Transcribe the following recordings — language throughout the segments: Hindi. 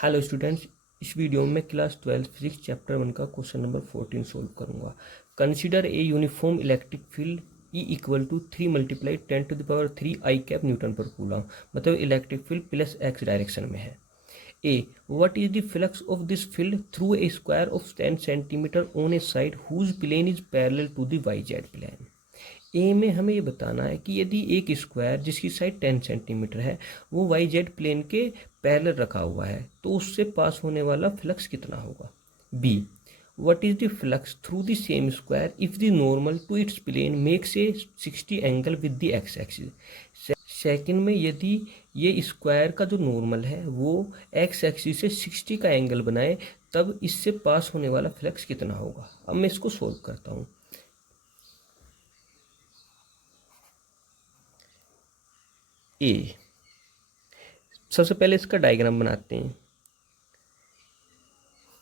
हेलो स्टूडेंट्स, इस वीडियो में क्लास 12 फिजिक्स चैप्टर 1 का क्वेश्चन नंबर 14 सोल्व करूंगा। Consider a uniform electric field E equal to 3 multiply 10⁻³ i cap newton per coulomb. मतलब electric field plus x direction में है। A what is the flux of this field through a square of 10 centimetre on a side whose plane is parallel to the y z plane. A में हमें ये बताना है कि यदि एक स्क्वायर जिसकी साइड 10 सेंटीमीटर है वो वाई जेड प्लेन के पैरेलल रखा हुआ है तो उससे पास होने वाला फ्लक्स कितना होगा। B what is the flux through the same square if the normal to its plane makes a 60 angle with the x axis. Second में यदि ये स्क्वायर का जो नॉर्मल है वो एक्स एक्सिस से 60 का एंगल बनाए तब इससे पास होने वाला फ्लक्स कितना होगा। अब मैं इसको सोल्व करता हूँ। ए सबसे पहले इसका डायग्राम बनाते हैं।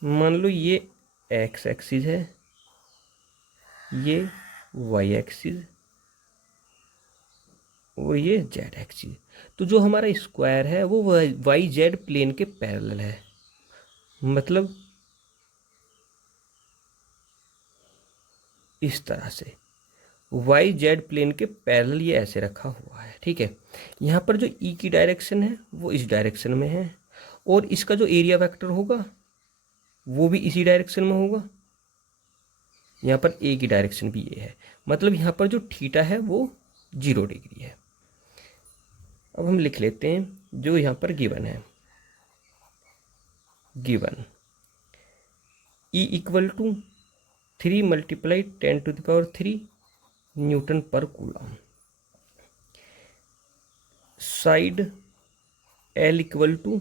मान लो ये एक्स एक्सिस है, ये वाई एक्सिस और ये जेड एक्सिस। तो जो हमारा स्क्वायर है वो वाई जेड प्लेन के पैरेलल है। मतलब इस तरह से वाई जेड प्लेन के पैरेलल ये ऐसे रखा हुआ है। ठीक है, यहाँ पर जो ई की डायरेक्शन है वो इस डायरेक्शन में है और इसका जो एरिया वेक्टर होगा वो भी इसी डायरेक्शन में होगा। यहाँ पर ए की डायरेक्शन भी ये है, मतलब यहाँ पर जो थीटा है वो 0 डिग्री है। अब हम लिख लेते हैं जो यहाँ पर गिवन है। Given E equal to 3 multiply 10⁻³ newton per coulomb. Side L equal to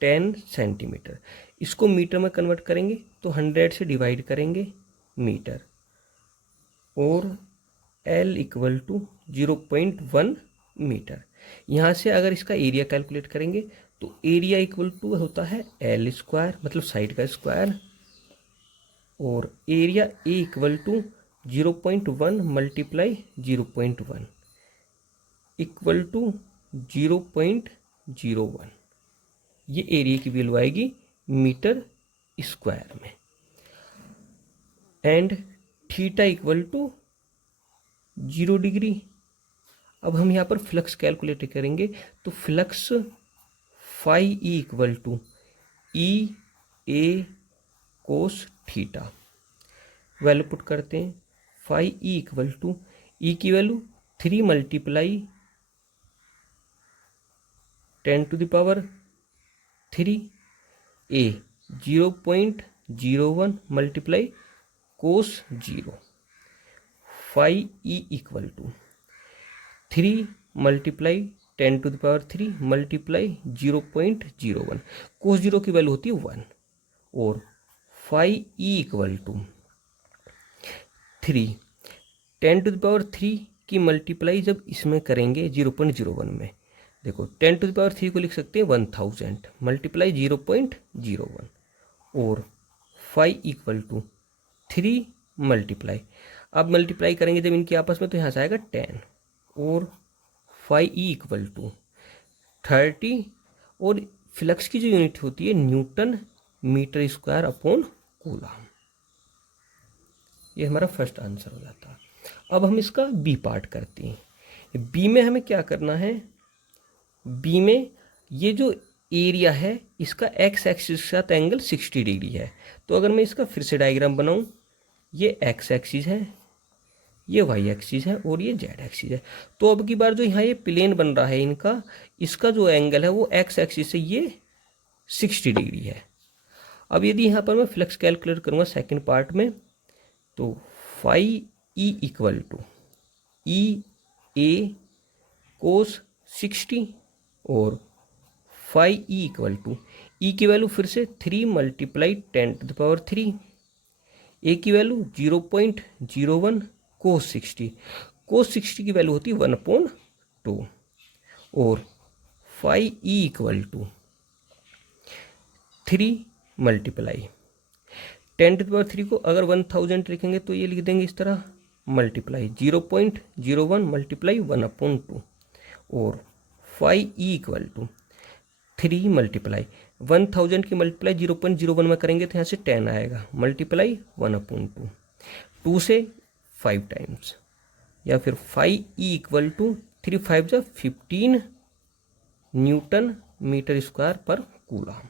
10 centimetre. इसको मीटर में कन्वर्ट करेंगे तो 100 से डिवाइड करेंगे मीटर और L इक्वल टू 0.1 मीटर। यहाँ से अगर इसका एरिया कैलकुलेट करेंगे तो एरिया इक्वल टू होता है L स्क्वायर, मतलब साइड का स्क्वायर, और area A equal to 0.1 multiply 0.1 equal to 0.01। ये एरिया की वैल्यू आएगी मीटर स्क्वायर में। And theta equal to 0 degree. अब हम यहाँ पर फ्लक्स कैलकुलेट करेंगे तो flux phi E equal to E A cos theta. Value put करते हैं। Phi E equal to E की value 3 multiply 10⁻³ A 0.01 multiply cos 0। Phi E equal to 3 multiply 10⁻³ multiply 0.01। Cos 0 की वैल्यू होती है 1 और फाई ई इक्वल टू 3 10⁻³ की मल्टीप्लाई जब इसमें करेंगे 0.01 में, देखो 10⁻³ को लिख सकते हैं 1000 मल्टीप्लाई 0.01 और फाई इक्वल टू 3 मल्टीप्लाई। अब मल्टीप्लाई करेंगे जब इनकी आपस में तो यहाँ से आएगा 10 और फाई ई इक्वल टू 30 और फ्लक्स की जो यूनिट होती है newton metre square upon coulomb. ये हमारा फर्स्ट आंसर हो जाता है। अब हम इसका बी पार्ट करते हैं। बी में हमें क्या करना है। बी में ये जो एरिया है इसका एक्स एक्सिस के साथ एंगल 60 डिग्री है। तो अगर मैं इसका फिर से डायग्राम बनाऊं, ये एक्स एक्सिस है, ये वाई एक्सिस है और ये जेड एक्सिस है। तो अब की बार जो यहाँ ये प्लेन बन रहा है इनका, इसका जो एंगल है वो एक्स एक्सिस से ये 60 डिग्री है। अब यदि यहाँ पर मैं फ्लक्स कैलकुलेट करूँगा सेकेंड पार्ट में तो phi E equal to E A कोस 60 और phi E equal to E की वैल्यू फिर से 3 मल्टीप्लाई 10⁻³, ए की वैल्यू 0.01 कोस 60। कोस 60 की वैल्यू होती है 1/2 और phi E equal to 3 multiply 10⁻³ को अगर 1000 लिखेंगे तो ये लिख देंगे इस तरह मल्टीप्लाई 0.01 मल्टीप्लाई 1/2 और phi E equal to 3 multiply 1000 की मल्टीप्लाई 0.01 में करेंगे तो यहाँ से 10 आएगा, मल्टीप्लाई 1/2, 2 से 5 टाइम्स, या फिर 5 ई इक्वल टू 3 5 जा 15 न्यूटन मीटर स्क्वायर पर कूलम।